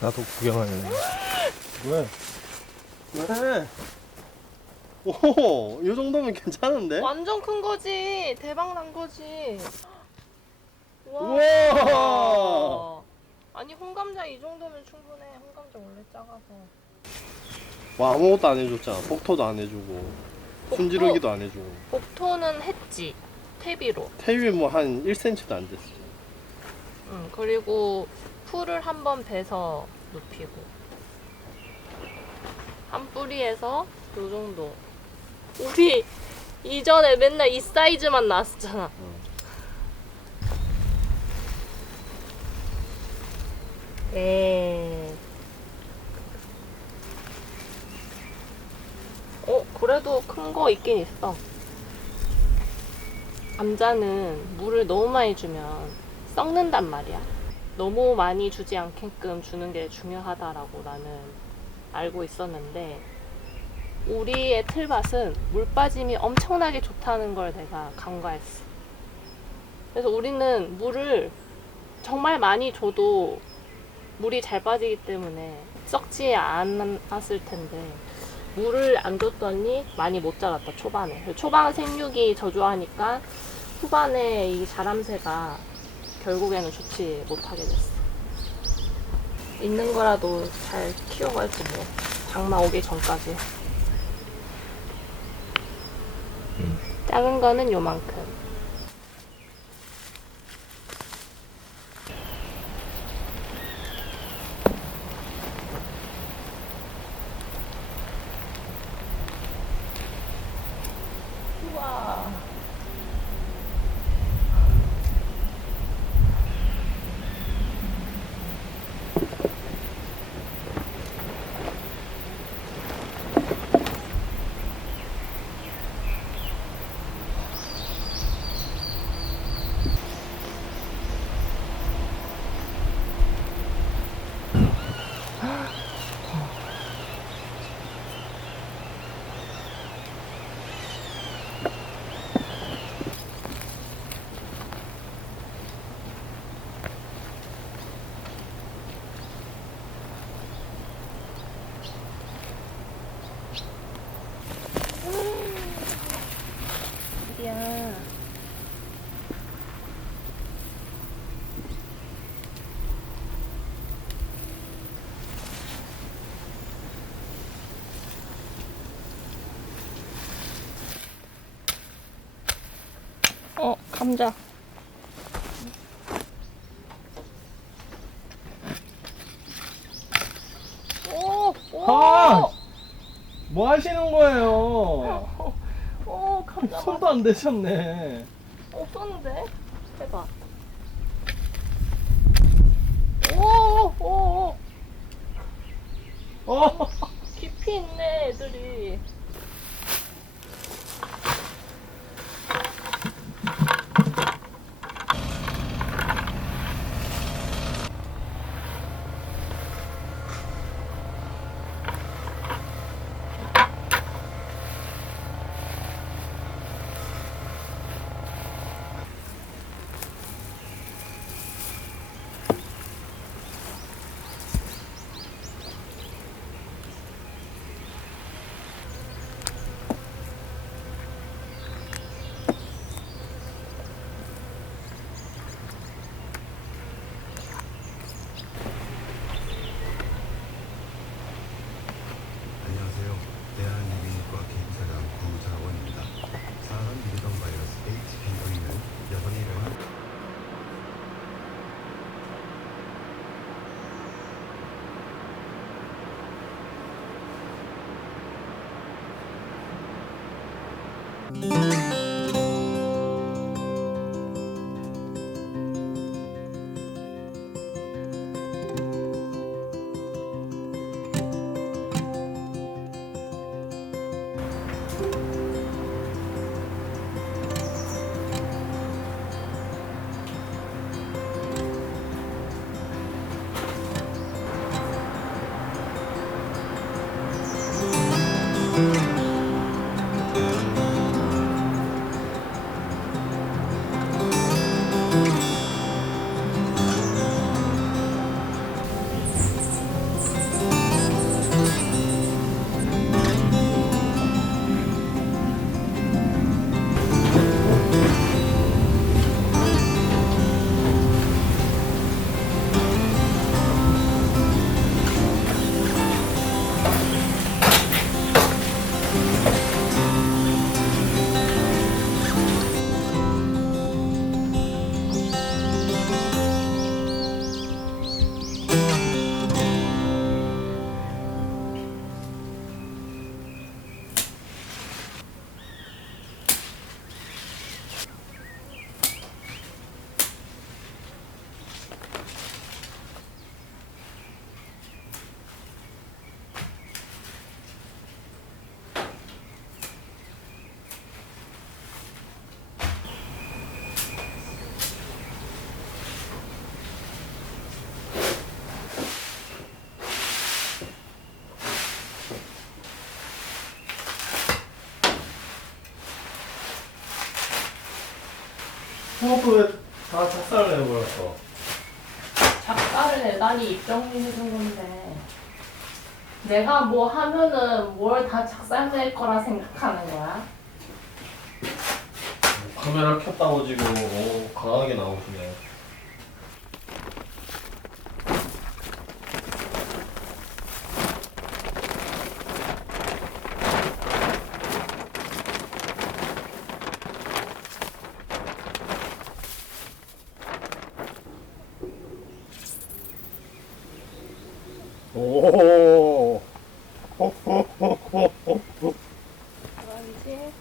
나도 구경할래. 왜? 왜? 오, 이 정도면 괜찮은데? 완전 큰 거지. 대박 난 거지. 우와! 아니 홍감자 이 정도면 충분해. 홍감자 원래 작아서. 와, 아무것도 안 해줬잖아. 복토도 안 해주고, 순지르기도 안 해주고. 복토는 했지. 퇴비로. 태위 뭐 한 1cm도 안 됐어. 응. 그리고 풀을 한번 베서 눕히고. 한 뿌리에서 요 정도. 우리 이전에 맨날 이 사이즈만 나왔었잖아. 에. 그래도 큰 거 있긴 있어. 감자는 물을 너무 많이 주면 썩는단 말이야. 너무 많이 주지 않게끔 주는 게 중요하다라고 나는 알고 있었는데, 우리의 틀밭은 물 빠짐이 엄청나게 좋다는 걸 내가 간과했어. 그래서 우리는 물을 정말 많이 줘도 물이 잘 빠지기 때문에 썩지 않았을 텐데, 물을 안 줬더니 많이 못 자랐다, 초반에. 초반 생육이 저조하니까 후반에 이 자람새가 결국에는 좋지 못하게 됐어. 있는 거라도 잘 키워가지고 뭐 장마 오기 전까지. 작은 거는 요만큼. 우와. 야. 감자. 오, 오, 아! 뭐 하시는 거예요? 오, 감자. 손도 안 대셨네. 없었는데? 해봐. 오, 오, 오. 어. 깊이 있네, 애들이. 안녕하세요. 대한이비인후과 개인사장 구자원입니다. 사람 유병 바이러스 HPV는 여성이라는 형도 왜다 작살을 내버렸어? 작가를 내다니 입정리해준 건데. 내가 뭐 하면은 뭘 다 작살낼 거라 생각하는 거야? 카메라 켰다고 지금 강하게 나오시네. 오. 그런지.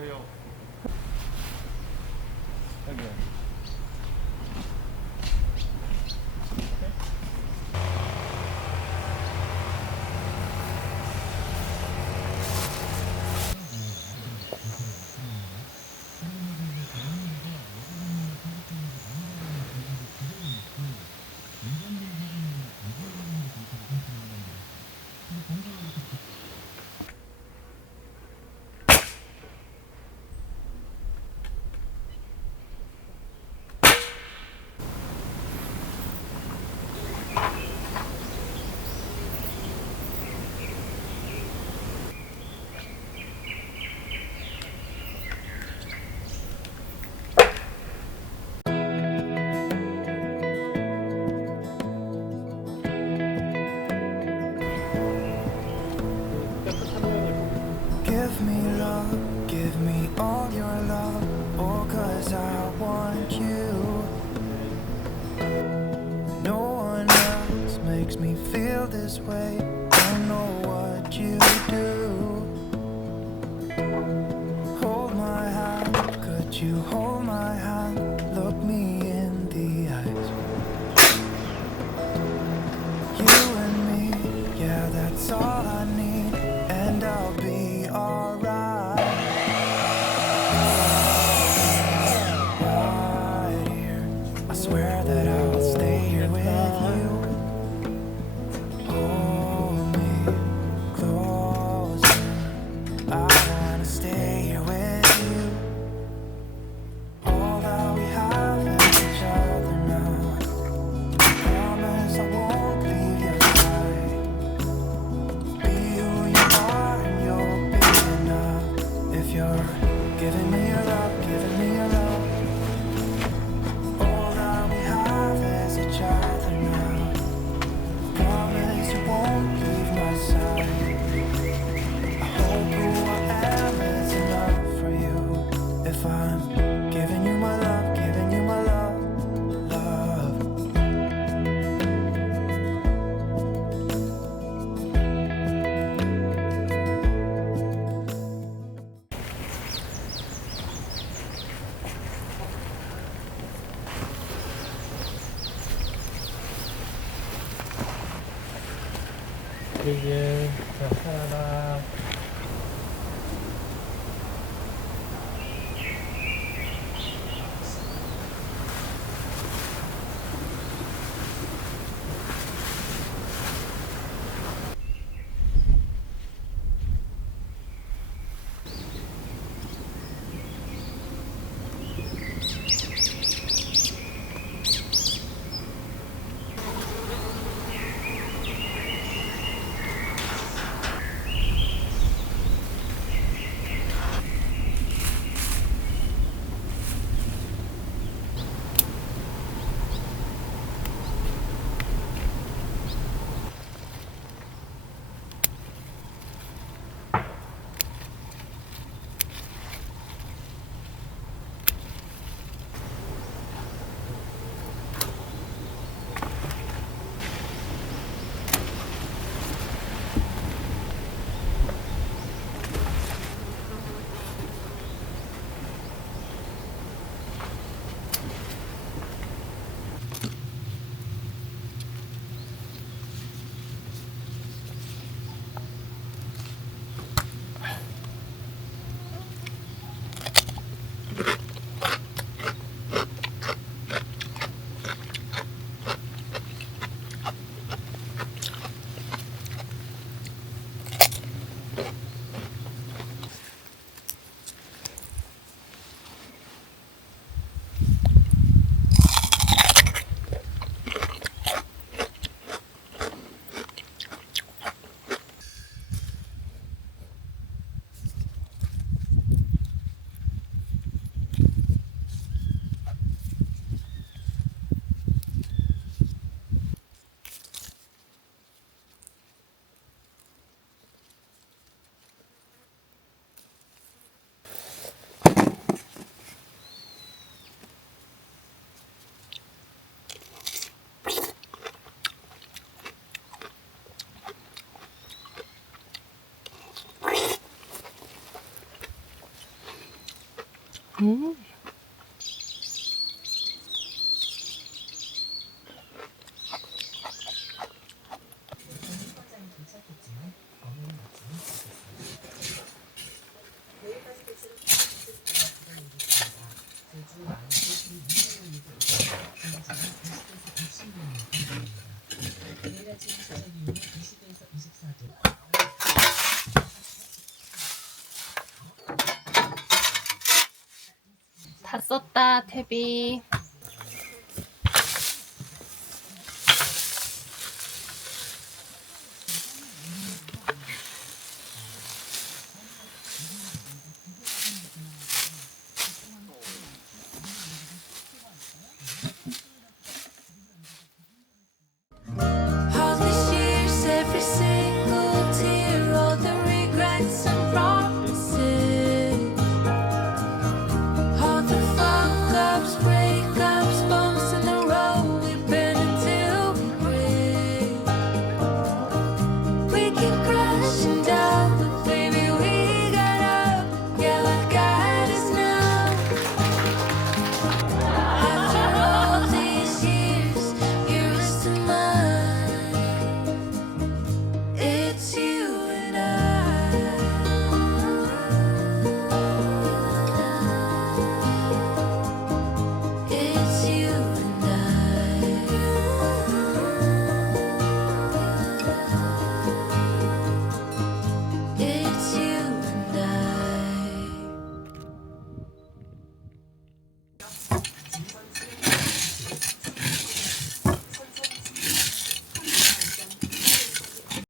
저요. 여기요. Give me love, give me all your love, oh, 'cause I want you. No one else makes me feel this way, don't know what you do. Hold my hand, could you hold my hand, look me in the eyes. You and me, yeah, that's all I need, and I'll be alright. Right here, I swear that I'll stay here with you. Hold me closer, I wanna stay here with you. All that we have is each other now. Promise I won't leave your side. Be who you are and you'll be enough. If you're giving me your love, giving me your love. All that we have is each other now. Promise you won't leave my side. I hope who I am is enough for you. If I'm giving you my love, giving you my love, love. 이제 하나. 다 썼다, 태비.